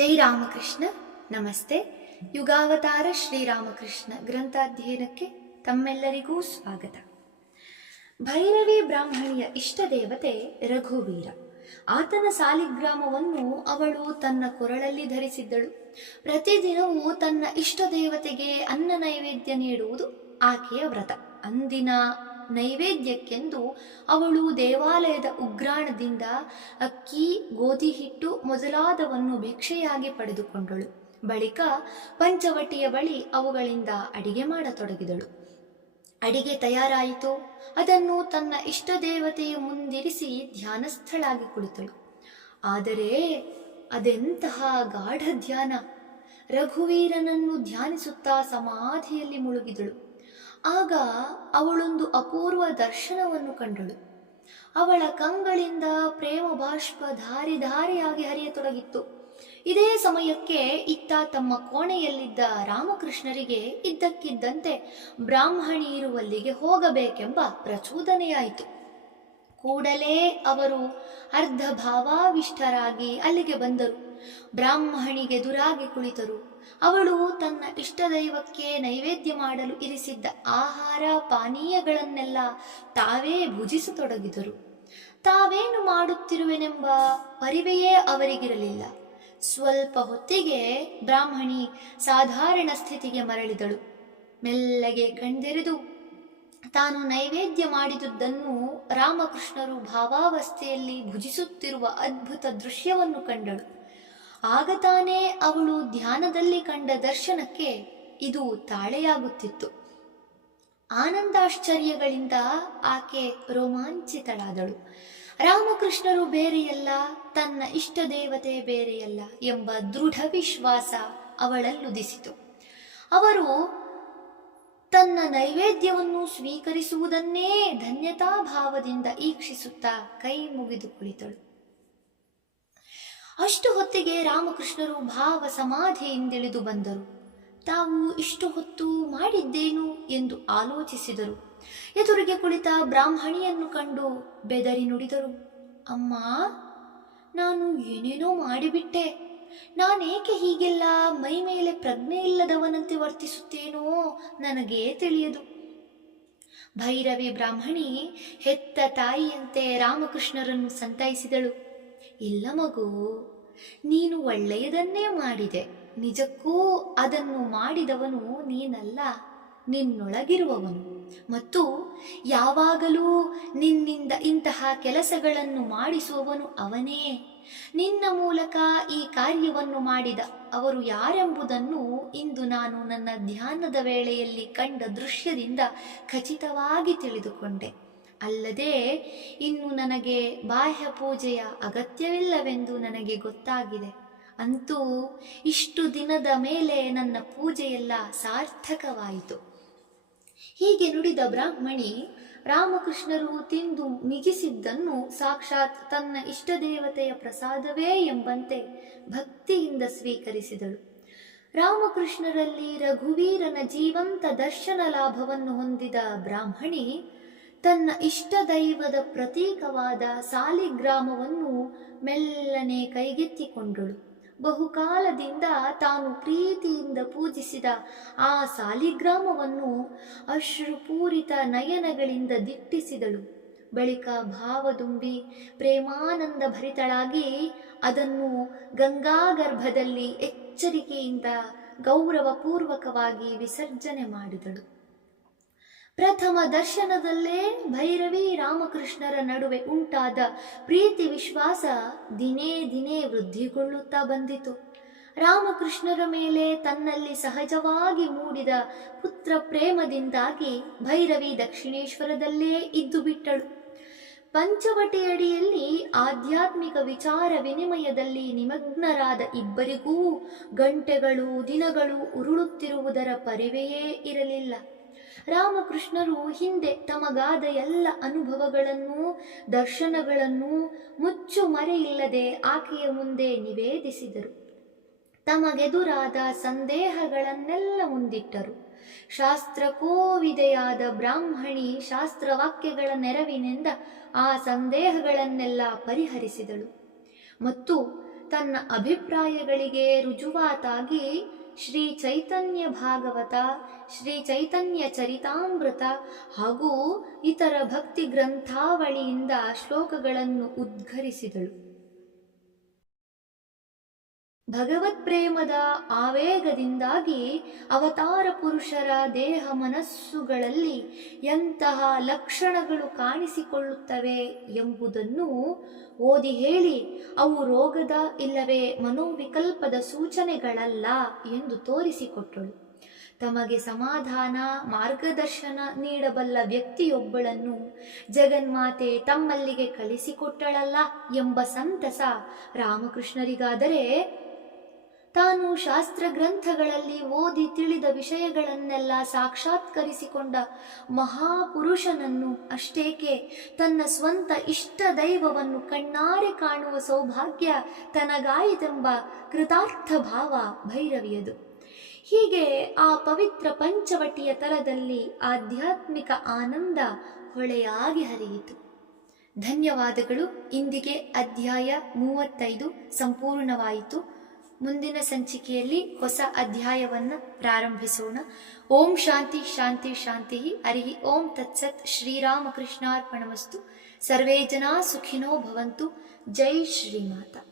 ಜೈ ರಾಮಕೃಷ್ಣ. ನಮಸ್ತೆ. ಯುಗಾವತಾರ ಶ್ರೀರಾಮಕೃಷ್ಣ ಗ್ರಂಥಾಧ್ಯಯನಕ್ಕೆ ತಮ್ಮೆಲ್ಲರಿಗೂ ಸ್ವಾಗತ. ಭೈರವಿ ಬ್ರಾಹ್ಮಣಿಯ ಇಷ್ಟ ದೇವತೆ ರಘುವೀರ. ಆತನ ಸಾಲಿಗ್ರಾಮವನ್ನು ಅವಳು ತನ್ನ ಕೊರಳಲ್ಲಿ ಧರಿಸಿದ್ದಳು. ಪ್ರತಿದಿನವೂ ತನ್ನ ಇಷ್ಟ ದೇವತೆಗೆ ಅನ್ನ ನೈವೇದ್ಯ ನೀಡುವುದು ಆಕೆಯ ವ್ರತ. ಅಂದಿನ ನೈವೇದ್ಯಕ್ಕೆಂದು ಅವಳು ದೇವಾಲಯದ ಉಗ್ರಾಣದಿಂದ ಅಕ್ಕಿ, ಗೋಧಿ ಹಿಟ್ಟು ಮೊದಲಾದವನ್ನು ಭಿಕ್ಷೆಯಾಗಿ ಪಡೆದುಕೊಂಡಳು. ಬಳಿಕ ಪಂಚವಟಿಯ ಬಳಿ ಅವುಗಳಿಂದ ಅಡಿಗೆ ಮಾಡತೊಡಗಿದಳು. ಅಡಿಗೆ ತಯಾರಾಯಿತು. ಅದನ್ನು ತನ್ನ ಇಷ್ಟ ದೇವತೆಯ ಮುಂದಿರಿಸಿ ಧ್ಯಾನಸ್ಥಳಾಗಿ ಕುಳಿತಳು. ಆದರೆ ಅದೆಂತಹ ಗಾಢ ಧ್ಯಾನ! ರಘುವೀರನನ್ನು ಧ್ಯಾನಿಸುತ್ತಾ ಸಮಾಧಿಯಲ್ಲಿ ಮುಳುಗಿದಳು. ಆಗ ಅವಳೊಂದು ಅಪೂರ್ವ ದರ್ಶನವನ್ನು ಕಂಡಳು. ಅವಳ ಕಂಗಳಿಂದ ಪ್ರೇಮ ಬಾಷ್ಪ ಧಾರಿ ಧಾರಿಯಾಗಿ ಹರಿಯತೊಡಗಿತ್ತು. ಇದೇ ಸಮಯಕ್ಕೆ ಇತ್ತ ತಮ್ಮ ಕೋಣೆಯಲ್ಲಿದ್ದ ರಾಮಕೃಷ್ಣರಿಗೆ ಇದ್ದಕ್ಕಿದ್ದಂತೆ ಬ್ರಾಹ್ಮಣಿ ಇರುವಲ್ಲಿಗೆ ಹೋಗಬೇಕೆಂಬ ಪ್ರಚೋದನೆಯಾಯಿತು. ಕೂಡಲೇ ಅವರು ಅರ್ಧ ಭಾವಾವಿಷ್ಟರಾಗಿ ಅಲ್ಲಿಗೆ ಬಂದರು. ಬ್ರಾಹ್ಮಣಿಗೆದುರಾಗಿ ಕುಳಿತರು. ಅವಳು ತನ್ನ ಇಷ್ಟದೈವಕ್ಕೆ ನೈವೇದ್ಯ ಮಾಡಲು ಇರಿಸಿದ್ದ ಆಹಾರ ಪಾನೀಯಗಳನ್ನೆಲ್ಲ ತಾವೇ ಭುಜಿಸತೊಡಗಿದರು. ತಾವೇನು ಮಾಡುತ್ತಿರುವೆನೆಂಬ ಪರಿವೆಯೇ ಅವರಿಗಿರಲಿಲ್ಲ. ಸ್ವಲ್ಪ ಹೊತ್ತಿಗೆ ಬ್ರಾಹ್ಮಣಿ ಸಾಧಾರಣ ಸ್ಥಿತಿಗೆ ಮರಳಿದಳು. ಮೆಲ್ಲಗೆ ಕಣ್ದೆರೆದು ತಾನು ನೈವೇದ್ಯ ಮಾಡಿದುದನ್ನು ರಾಮಕೃಷ್ಣರು ಭಾವಾವಸ್ಥೆಯಲ್ಲಿ ಭುಜಿಸುತ್ತಿರುವ ಅದ್ಭುತ ದೃಶ್ಯವನ್ನು ಕಂಡಳು. ಆಗ ತಾನೇ ಅವಳು ಧ್ಯಾನದಲ್ಲಿ ಕಂಡ ದರ್ಶನಕ್ಕೆ ಇದು ತಾಳೆಯಾಗುತ್ತಿತ್ತು. ಆನಂದಾಶ್ಚರ್ಯಗಳಿಂದ ಆಕೆ ರೋಮಾಂಚಿತಳಾದಳು. ರಾಮಕೃಷ್ಣರು ಬೇರೆಯಲ್ಲ, ತನ್ನ ಇಷ್ಟ ದೇವತೆ ಬೇರೆಯಲ್ಲ ಎಂಬ ದೃಢ ವಿಶ್ವಾಸ ಅವಳಲ್ಲುದಿಸಿತು. ಅವರು ತನ್ನ ನೈವೇದ್ಯವನ್ನು ಸ್ವೀಕರಿಸುವುದನ್ನೇ ಧನ್ಯತಾ ಭಾವದಿಂದ ಈಕ್ಷಿಸುತ್ತಾ ಕೈ ಮುಗಿದು ಕುಳಿತಳು. ಅಷ್ಟು ಹೊತ್ತಿಗೆ ರಾಮಕೃಷ್ಣರು ಭಾವ ಸಮಾಧಿಯಿಂದಿಳಿದು ಬಂದರು. ತಾವು ಇಷ್ಟು ಹೊತ್ತು ಮಾಡಿದ್ದೇನು ಎಂದು ಆಲೋಚಿಸಿದರು. ಎದುರಿಗೆ ಕುಳಿತ ಬ್ರಾಹ್ಮಣಿಯನ್ನು ಕಂಡು ಬೆದರಿ ನುಡಿದರು. ಅಮ್ಮ, ನಾನು ಏನೇನೋ ಮಾಡಿಬಿಟ್ಟೆ. ನಾನೇಕೆ ಹೀಗೆಲ್ಲ ಮೈ ಮೇಲೆ ಪ್ರಜ್ಞೆ ಇಲ್ಲದವನಂತೆ ವರ್ತಿಸುತ್ತೇನೋ ನನಗೇ ತಿಳಿಯದು. ಭೈರವಿ ಬ್ರಾಹ್ಮಣಿ ಹೆತ್ತ ತಾಯಿಯಂತೆ ರಾಮಕೃಷ್ಣರನ್ನು ಸಂತೈಸಿದಳು. ಇಲ್ಲ ಮಗು, ನೀನು ಒಳ್ಳೆಯದನ್ನೇ ಮಾಡಿದೆ. ನಿಜಕ್ಕೂ ಅದನ್ನು ಮಾಡಿದವನು ನೀನಲ್ಲ, ನಿನ್ನೊಳಗಿರುವವನು. ಮತ್ತು ಯಾವಾಗಲೂ ನಿನ್ನಿಂದ ಇಂತಹ ಕೆಲಸಗಳನ್ನು ಮಾಡಿಸುವವನು ಅವನೇ. ನಿನ್ನ ಮೂಲಕ ಈ ಕಾರ್ಯವನ್ನು ಮಾಡಿದ ಅವರು ಯಾರೆಂಬುದನ್ನು ಇಂದು ನಾನು ನನ್ನ ಧ್ಯಾನದ ವೇಳೆಯಲ್ಲಿ ಕಂಡ ದೃಶ್ಯದಿಂದ ಖಚಿತವಾಗಿ ತಿಳಿದುಕೊಂಡೆ. ಅಲ್ಲದೆ ಇನ್ನು ನನಗೆ ಬಾಹ್ಯ ಪೂಜೆಯ ಅಗತ್ಯವಿಲ್ಲವೆಂದು ನನಗೆ ಗೊತ್ತಾಗಿದೆ. ಅಂತೂ ಇಷ್ಟು ದಿನದ ಮೇಲೆ ನನ್ನ ಪೂಜೆಯೆಲ್ಲ ಸಾರ್ಥಕವಾಯಿತು. ಹೀಗೆ ನುಡಿದ ಬ್ರಾಹ್ಮಣಿ ರಾಮಕೃಷ್ಣರು ತಿಂದು ಮಿಗಿಸಿದ್ದನ್ನು ಸಾಕ್ಷಾತ್ ತನ್ನ ಇಷ್ಟದೇವತೆಯ ಪ್ರಸಾದವೇ ಎಂಬಂತೆ ಭಕ್ತಿಯಿಂದ ಸ್ವೀಕರಿಸಿದಳು. ರಾಮಕೃಷ್ಣರಲ್ಲಿ ರಘುವೀರನ ಜೀವಂತ ದರ್ಶನ ಲಾಭವನ್ನು ಹೊಂದಿದ ಬ್ರಾಹ್ಮಣಿ ತನ್ನ ಇಷ್ಟ ದೈವದ ಪ್ರತೀಕವಾದ ಸಾಲಿಗ್ರಾಮವನ್ನು ಮೆಲ್ಲನೆ ಕೈಗೆತ್ತಿಕೊಂಡಳು. ಬಹುಕಾಲದಿಂದ ತಾನು ಪ್ರೀತಿಯಿಂದ ಪೂಜಿಸಿದ ಆ ಸಾಲಿಗ್ರಾಮವನ್ನು ಅಶ್ರುಪೂರಿತ ನಯನಗಳಿಂದ ದಿಟ್ಟಿಸಿದಳು. ಬಳಿಕ ಭಾವದುಂಬಿ ಪ್ರೇಮಾನಂದ ಭರಿತಳಾಗಿ ಅದನ್ನು ಗಂಗಾಗರ್ಭದಲ್ಲಿ ಎಚ್ಚರಿಕೆಯಿಂದ ಗೌರವಪೂರ್ವಕವಾಗಿ ವಿಸರ್ಜನೆ ಮಾಡಿದಳು. ಪ್ರಥಮ ದರ್ಶನದಲ್ಲೇ ಭೈರವಿ ರಾಮಕೃಷ್ಣರ ನಡುವೆ ಉಂಟಾದ ಪ್ರೀತಿ ವಿಶ್ವಾಸ ದಿನೇ ದಿನೇ ವೃದ್ಧಿಗೊಳ್ಳುತ್ತಾ ಬಂದಿತು. ರಾಮಕೃಷ್ಣರ ಮೇಲೆ ತನ್ನಲ್ಲಿ ಸಹಜವಾಗಿ ಮೂಡಿದ ಪುತ್ರ ಪ್ರೇಮದಿಂದಾಗಿ ಭೈರವಿ ದಕ್ಷಿಣೇಶ್ವರದಲ್ಲೇ ಇದ್ದು ಬಿಟ್ಟಳು. ಪಂಚವಟಿಯಡಿಯಲ್ಲಿ ಆಧ್ಯಾತ್ಮಿಕ ವಿಚಾರ ವಿನಿಮಯದಲ್ಲಿ ನಿಮಗ್ನರಾದ ಇಬ್ಬರಿಗೂ ಗಂಟೆಗಳು ದಿನಗಳು ಉರುಳುತ್ತಿರುವುದರ ಪರಿವೆಯೇ ಇರಲಿಲ್ಲ. ರಾಮಕೃಷ್ಣರು ಹಿಂದೆ ತಮಗಾದ ಎಲ್ಲ ಅನುಭವಗಳನ್ನು ದರ್ಶನಗಳನ್ನು ಮುಚ್ಚು ಮರೆಯಿಲ್ಲದೆ ಆಕೆಯ ಮುಂದೆ ನಿವೇದಿಸಿದರು. ತಮಗೆದುರಾದ ಸಂದೇಹಗಳನ್ನೆಲ್ಲ ಮುಂದಿಟ್ಟರು. ಶಾಸ್ತ್ರಕೋವಿದೆಯಾದ ಬ್ರಾಹ್ಮಣಿ ಶಾಸ್ತ್ರವಾಕ್ಯಗಳ ನೆರವಿನಿಂದ ಆ ಸಂದೇಹಗಳನ್ನೆಲ್ಲ ಪರಿಹರಿಸಿದಳು. ಮತ್ತು ತನ್ನ ಅಭಿಪ್ರಾಯಗಳಿಗೆ ರುಜುವಾತಾಗಿ ಶ್ರೀ ಚೈತನ್ಯ ಭಾಗವತ, ಶ್ರೀ ಚೈತನ್ಯ ಚರಿತಾಮೃತ ಹಾಗೂ ಇತರ ಭಕ್ತಿ ಗ್ರಂಥಾವಳಿಯಿಂದ ಶ್ಲೋಕಗಳನ್ನು ಉದ್ಘರಿಸಿದಳು. ಭಗವತ್ ಪ್ರೇಮದ ಆವೇಗದಿಂದಾಗಿ ಅವತಾರ ಪುರುಷರ ದೇಹ ಮನಸ್ಸುಗಳಲ್ಲಿ ಎಂತಹ ಲಕ್ಷಣಗಳು ಕಾಣಿಸಿಕೊಳ್ಳುತ್ತವೆ ಎಂಬುದನ್ನು ಓದಿ ಹೇಳಿ ಅವು ರೋಗದ ಇಲ್ಲವೇ ಮನೋವಿಕಲ್ಪದ ಸೂಚನೆಗಳಲ್ಲ ಎಂದು ತೋರಿಸಿಕೊಟ್ಟಳು. ತಮಗೆ ಸಮಾಧಾನ ಮಾರ್ಗದರ್ಶನ ನೀಡಬಲ್ಲ ವ್ಯಕ್ತಿಯೊಬ್ಬಳನ್ನು ಜಗನ್ಮಾತೆ ತಮ್ಮಲ್ಲಿಗೆ ಕಳಿಸಿಕೊಟ್ಟಳಲ್ಲ ಎಂಬ ಸಂತಸ ರಾಮಕೃಷ್ಣರಿಗಾದರೆ, ತಾನು ಶಾಸ್ತ್ರ ಗ್ರಂಥಗಳಲ್ಲಿ ಓದಿ ತಿಳಿದ ವಿಷಯಗಳನ್ನೆಲ್ಲ ಸಾಕ್ಷಾತ್ಕರಿಸಿಕೊಂಡ ಮಹಾಪುರುಷನನ್ನು ಅಷ್ಟೇಕೆ ತನ್ನ ಸ್ವಂತ ಇಷ್ಟ ದೈವವನ್ನು ಕಣ್ಣಾರೆ ಕಾಣುವ ಸೌಭಾಗ್ಯ ತನಗಾಯಿತೆಂಬ ಕೃತಾರ್ಥ ಭಾವ ಭೈರವಿಯದು. ಹೀಗೆ ಆ ಪವಿತ್ರ ಪಂಚವಟಿಯ ತಲದಲ್ಲಿ ಆಧ್ಯಾತ್ಮಿಕ ಆನಂದ ಹೊಳೆಯಾಗಿ ಹರಿಯಿತು. ಧನ್ಯವಾದಗಳು. ಇಂದಿಗೆ ಅಧ್ಯಾಯ 35 ಸಂಪೂರ್ಣವಾಯಿತು. ಮುಂದಿನ ಸಂಚಿಕೆಯಲ್ಲಿ ಹೊಸ ಅಧ್ಯಾಯವನ್ನು ಪ್ರಾರಂಭಿಸೋಣ. ಓಂ ಶಾಂತಿ ಶಾಂತಿ ಶಾಂತಿ. ಹರಿ ಓಂ ತತ್ಸತ್. ಶ್ರೀರಾಮಕೃಷ್ಣಾರ್ಪಣಮಸ್ತು. ಸರ್ವೇ ಜನಾ ಸುಖಿನೋ ಭವಂತು. ಜೈ ಶ್ರೀಮಾತಾ.